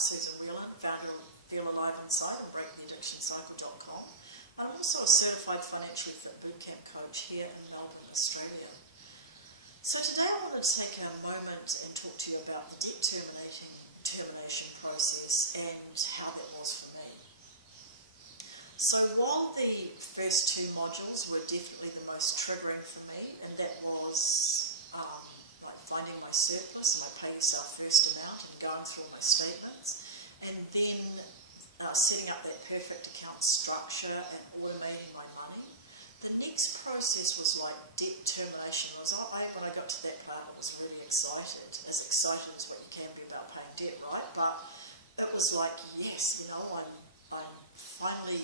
Susan Whelan, founder of Feel Alive Inside and BreakTheAddictionCycle.com. I'm also a certified financially fit bootcamp coach here in Melbourne, Australia. So today I wanted to take a moment and talk to you about the debt termination process and how that was for me. So while the first two modules were definitely the most triggering for me, and that was like finding my surplus, my pay yourself first amount, and going through my statements, and then setting up that perfect account structure and automating my money. The next process was like debt termination. When I got to that part, I was really excited as what you can be about paying debt, right? But it was like, yes, I'm finally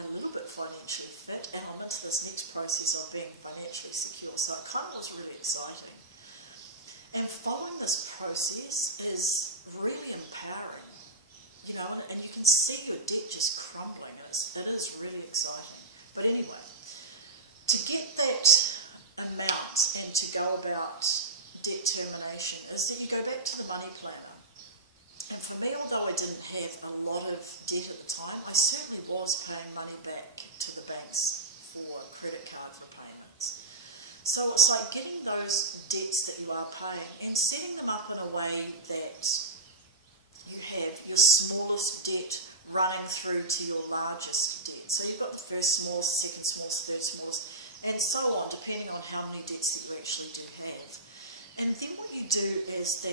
a little bit financially fit, and I'm into this next process of being financially secure. So it kind of was really exciting. And following this process is really empowering, and you can see your debt just crumbling. It is really exciting. But anyway, to get that amount and to go about debt termination is that you go back to the money planner. And for me, although I didn't have a lot of debt at the time, I certainly was paying money back to the banks for credit card for payments. So it's like getting those debts that you are paying and setting them up in a way that you have your smallest debt running through to your largest debt. So you've got the first smallest, second smallest, third smallest, and so on, depending on how many debts that you actually do have. And then what you do is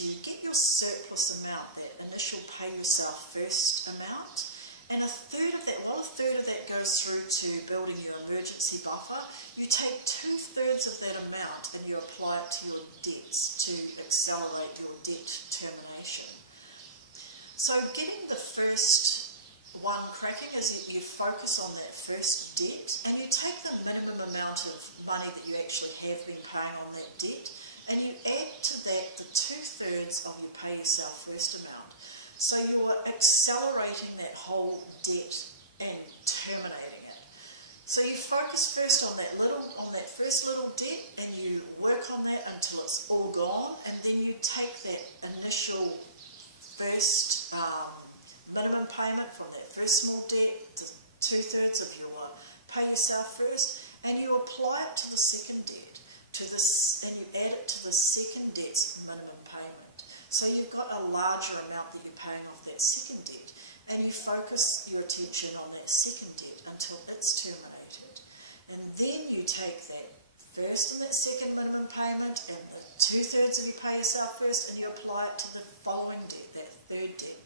you get your surplus amount, that initial pay yourself first amount, and a third of that goes through to building your emergency buffer. You take 2/3 of that amount and you apply it to your debts to accelerate your debt termination. So getting the first one cracking is you focus on that first debt, and you take the minimum amount of money that you actually have been paying on that debt, and you add to that the 2/3 of your pay yourself first amount. So you're accelerating that whole debt and terminating it. So you focus first on that first little debt, and you work on that until it's all gone, and then you take that initial first minimum payment from that first small debt, the 2/3 of your pay yourself first, and you apply it to the second debt, and you add it to the second debt's minimum payment. So you've got a larger amount that you're paying off that second debt, and you focus your attention on that second debt until it's terminated. And then you take that first and that second minimum payment and the 2/3 of your pay yourself first, and you apply it to the following debt, that third debt.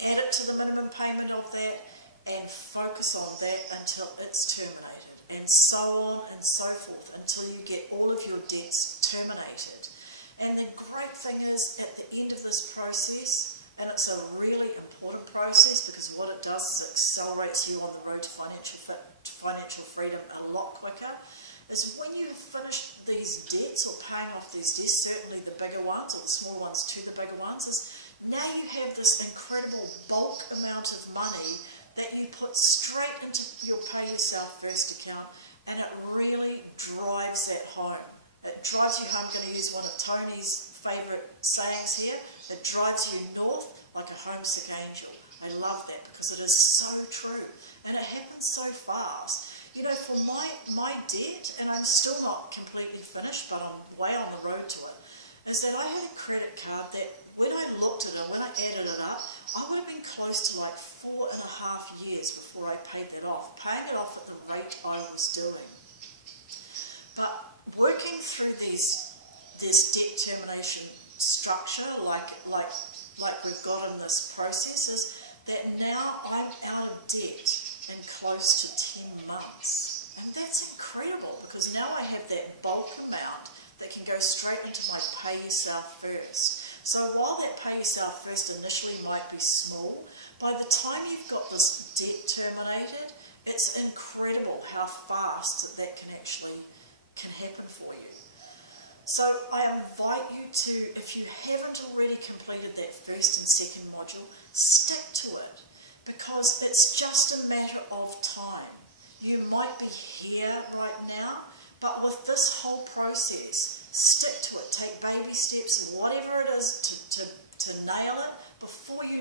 Add it to the minimum payment of that and focus on that until it's terminated, and so on and so forth until you get all of your debts terminated. And the great thing is, at the end of this process, and it's a really important process because what it does is it accelerates you on the road to financial freedom a lot quicker, is when you've finished these debts or paying off these debts, certainly the bigger ones or the small ones to the bigger ones, is now you have this incredible bulk amount of money that you put straight into your pay yourself first account, and it really drives that home. It drives you home. I'm going to use one of Tony's favourite sayings here. It drives you north like a homesick angel. I love that because it is so true, and it happens so fast. For my debt, and I'm still not completely finished, but I'm way on the road to it, is that I had a credit card that when I looked at it, when I added it up, I would have been close to like 4.5 years before I paid that off, paying it off at the rate I was doing. But working through this debt termination structure, like we've got in this process, is that now I'm out of debt in close to 10 months. And that's incredible because now I have that bulk amount that can go straight into my pay yourself first. So while that pay yourself first initially might be small, by the time you've got this debt terminated, it's incredible how fast that can happen for you. So I invite you to, if you haven't already completed that first and second module, stick to it, because it's just a matter of time. You might be here right now, but with this whole process, stick to it. Take baby steps, whatever it is, to nail it.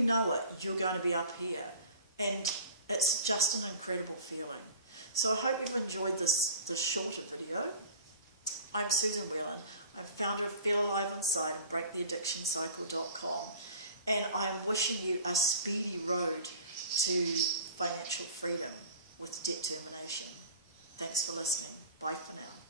know it, you're going to be up here. And it's just an incredible feeling. So I hope you've enjoyed this shorter video. I'm Susan Whelan. I'm founder of Feel Alive Inside and BreakTheAddictionCycle.com. And I'm wishing you a speedy road to financial freedom with debt termination. Thanks for listening. Bye for now.